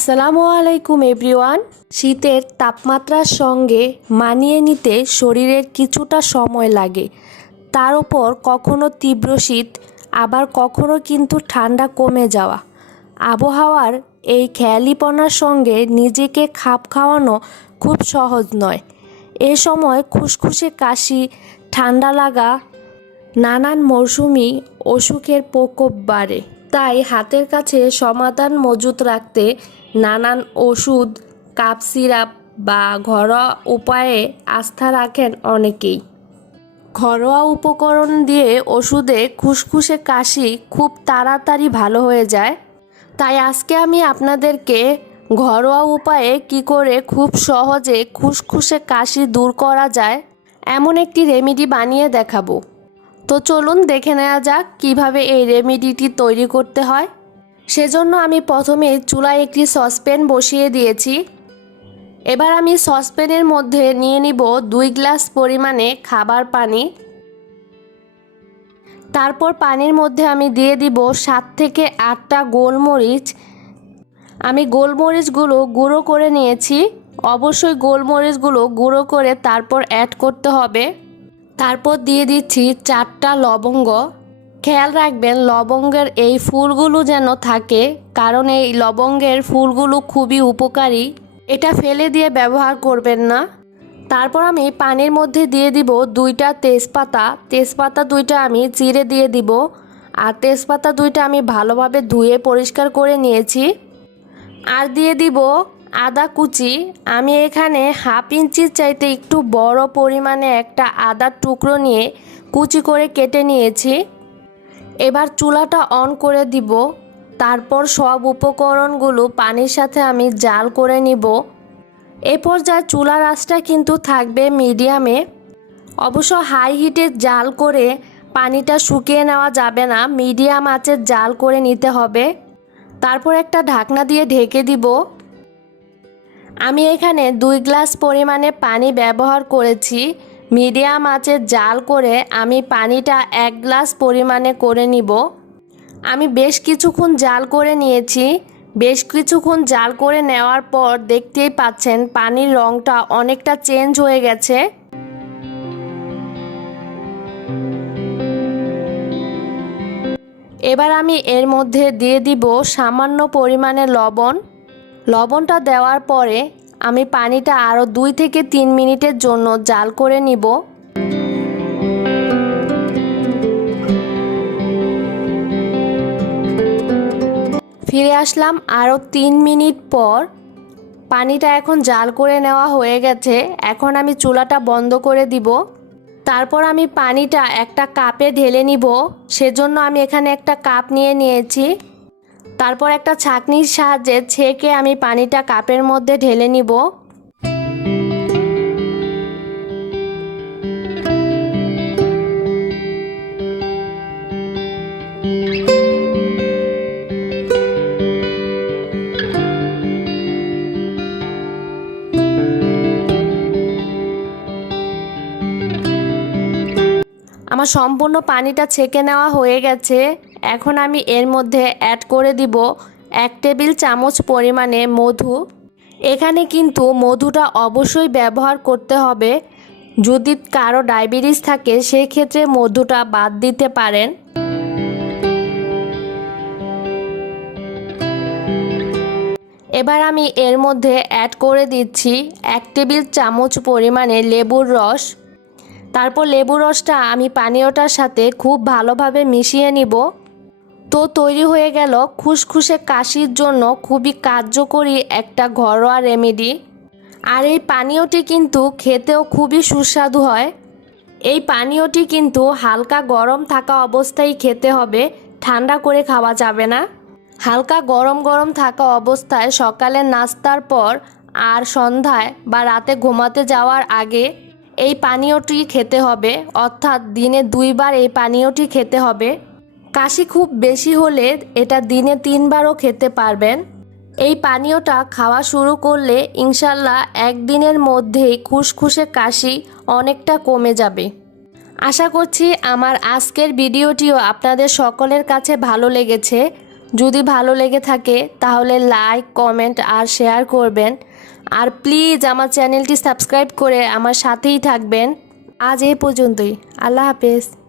আসসালামু আলাইকুম এভরিওয়ান। শীতের তাপমাত্রার সঙ্গে মানিয়ে নিতে শরীরের কিছুটা সময় লাগে। তার উপর কখনো তীব্র শীত, আবার কখনো কিন্তু ঠান্ডা কমে যাওয়া। আবহাওয়ার এই খেয়ালিপনার সঙ্গে নিজেকে খাপ খাওয়ানো খুব সহজ নয়। এ সময় খুসখুসে কাশি, ঠান্ডা লাগা, নানান মৌসুমি অসুখের প্রকোপ বাড়ে। তাই হাতের কাছে সমাধান মজুত রাখতে নানান ওষুধ, কাপ সিরাপ বা ঘরোয়া উপায়ে আস্থা রাখেন অনেকেই। ঘরোয়া উপকরণ দিয়ে ওষুধে খুসখুসে কাশি খুব তাড়াতাড়ি ভালো হয়ে যায়। তাই আজকে আমি আপনাদেরকে ঘরোয়া উপায়ে কি করে খুব সহজে খুসখুসে কাশি দূর করা যায় এমন একটি রেমেডি বানিয়ে দেখাবো। তো চলুন দেখে নেওয়া যাক কিভাবে এই রেমেডিটি তৈরি করতে হয়। সেজন্য আমি প্রথমে চুলায় একটি সসপ্যান বসিয়ে দিয়েছি। এবার আমি সসপ্যানের মধ্যে নিয়ে নিব 2 গ্লাস পরিমাণে খাবার পানি। তারপর পানির মধ্যে আমি দিয়ে দিব 7 থেকে 8টা গোলমরিচ। আমি গোলমরিচগুলো গুঁড়ো করে নিয়েছি। অবশ্যই গোলমরিচগুলো গুঁড়ো করে তারপর অ্যাড করতে হবে। তারপর দিয়ে দিচ্ছি 4টা লবঙ্গ। খেয়াল রাখবেন লবঙ্গের এই ফুলগুলো যেন থাকে, কারণ এই লবঙ্গের ফুলগুলো খুবই উপকারী। এটা ফেলে দিয়ে ব্যবহার করবেন না। তারপর আমি পানির মধ্যে দিয়ে দিব 2টা তেজপাতা। তেজপাতা 2টা আমি চিড়ে দিয়ে দিব। আর তেজপাতা 2টা আমি ভালোভাবে ধুয়ে পরিষ্কার করে নিয়েছি। আর দিয়ে দিব আদা কুচি। আমি এখানে 1/2 ইঞ্চির চাইতে একটু বড় পরিমাণে একটা আদার টুকরো নিয়ে কুচি করে কেটে নিয়েছি। এবার চুলাটা অন করে দিব। তারপর সব উপকরণগুলো পানির সাথে আমি জাল করে নিব। এ পর্যায়ে চুলার আঁচটা কিন্তু থাকবে মিডিয়ামে। অবশ্য হাই হিটে জাল করে পানিটা শুকিয়ে নেওয়া যাবে না, মিডিয়াম আঁচে জাল করে নিতে হবে। তারপর একটা ঢাকনা দিয়ে ঢেকে দিব। আমি এখানে 2 গ্লাস পরিমাণে পানি ব্যবহার করেছি। মিডিয়াম আঁচে জাল করে আমি পানিটা 1 গ্লাস পরিমাণে করে নিব। আমি বেশ কিছুক্ষণ জাল করে নিয়েছি। বেশ কিছুক্ষণ জাল করে নেওয়ার পর দেখতেই পাচ্ছেন পানির রঙটা অনেকটা চেঞ্জ হয়ে গেছে। এবার আমি এর মধ্যে দিয়ে দিব সামান্য পরিমাণে লবণ। লবণটা দেওয়ার পরে আমি পানিটা আরও 2 থেকে 3 মিনিটের জন্য জাল করে নিব। ফিরে আসলাম আরও 3 মিনিট পর। পানিটা এখন জাল করে নেওয়া হয়ে গেছে। এখন আমি চুলাটা বন্ধ করে দিব। তারপর আমি পানিটা একটা কাপে ঢেলে নিব। সেজন্য আমি এখানে একটা কাপ নিয়ে নিয়েছি। তারপর একটা ছাঁকনির সাহায্যে ছেঁকে আমি পানিটা কাপের মধ্যে ঢেলে নিব। আমার সম্পূর্ণ পানিটা ছেঁকে নেওয়া হয়ে গেছে। এখন আমি এর মধ্যে অ্যাড করে দিব 1 টেবিল চামচ পরিমাণে মধু। এখানে কিন্তু মধুটা অবশ্যই ব্যবহার করতে হবে। যদি কারো ডায়াবেটিস থাকে সেই ক্ষেত্রে মধুটা বাদ দিতে পারেন। এবার আমি এর মধ্যে অ্যাড করে দিচ্ছি 1 টেবিল চামচ পরিমাণে লেবুর রস। তারপর লেবুর রসটা আমি পানীয়টার সাথে খুব ভালোভাবে মিশিয়ে নিব। তো তৈরি হয়ে গেল খুসখুসে কাশির জন্য খুবই কার্যকরী একটা ঘরোয়া রেমেডি। আর এই পানীয়টি কিন্তু খেতেও খুবই সুস্বাদু হয়। এই পানীয়টি কিন্তু হালকা গরম থাকা অবস্থায় খেতে হবে, ঠান্ডা করে খাওয়া যাবে না। হালকা গরম গরম থাকা অবস্থায় সকালের নাস্তার পর আর সন্ধ্যায় বা রাতে ঘুমাতে যাওয়ার আগে এই পানীয়টি খেতে হবে। অর্থাৎ দিনে 2 বার এই পানীয়টি খেতে হবে। কাশি খুব বেশি হলে এটা দিনে 3 বারও খেতে পারবেন। এই পানীয়টা খাওয়া শুরু করলে ইনশাল্লাহ একদিনের মধ্যেই খুসখুসে কাশি অনেকটা কমে যাবে। আশা করছি আমার আজকের ভিডিওটিও আপনাদের সকলের কাছে ভালো লেগেছে। যদি ভালো লেগে থাকে তাহলে লাইক, কমেন্ট আর শেয়ার করবেন। আর প্লিজ আমার চ্যানেলটি সাবস্ক্রাইব করে আমার সাথেই থাকবেন। আজ এই পর্যন্তই। আল্লাহ হাফেজ।